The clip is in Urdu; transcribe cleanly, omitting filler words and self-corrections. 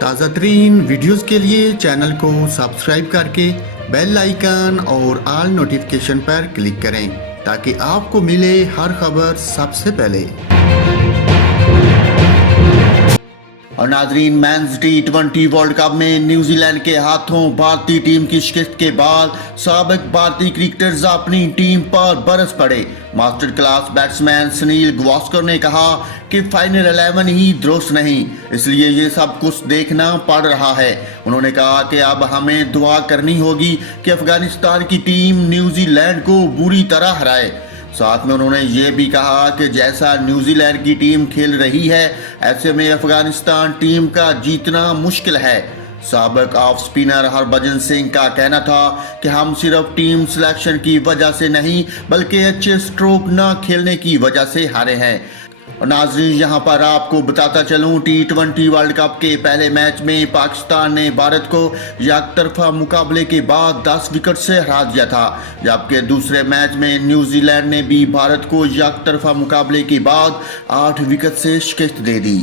تازہ ترین ویڈیوز کے لیے چینل کو سبسکرائب کر کے بیل آئیکن اور آل نوٹیفیکیشن پر کلک کریں تاکہ آپ کو ملے ہر خبر سب سے پہلے۔ اور ناظرین، مینز T20 ورلڈ کپ میں نیوزی لینڈ کے ہاتھوں بھارتی ٹیم کی شکست کے بعد سابق بھارتی کرکٹرز اپنی ٹیم پر برس پڑے۔ Master class batsman Sunil Gavaskar نے کہا کہ فائنل 11 ہی درست نہیں، اس لیے یہ سب کچھ دیکھنا پڑ رہا ہے۔ انہوں نے کہا کہ اب ہمیں دعا کرنی ہوگی کہ افغانستان کی ٹیم نیوزی لینڈ کو بری طرح ہرائے۔ ساتھ میں انہوں نے یہ بھی کہا کہ جیسا نیوزی لینڈ کی ٹیم کھیل رہی ہے ایسے میں افغانستان ٹیم کا جیتنا مشکل ہے۔ سابق آف سپنر ہربھجن سنگھ کا کہنا تھا کہ ہم صرف ٹیم سلیکشن کی وجہ سے نہیں بلکہ اچھے سٹروک نہ کھیلنے کی وجہ سے ہارے ہیں۔ اور ناظرین، یہاں پر آپ کو بتاتا چلوں T20 ورلڈ کپ کے پہلے میچ میں پاکستان نے بھارت کو یک طرفہ مقابلے کے بعد 10 وکٹ سے ہرا دیا تھا، جبکہ دوسرے میچ میں نیوزی لینڈ نے بھی بھارت کو یک طرفہ مقابلے کے بعد 8 وکٹ سے شکست دے دی۔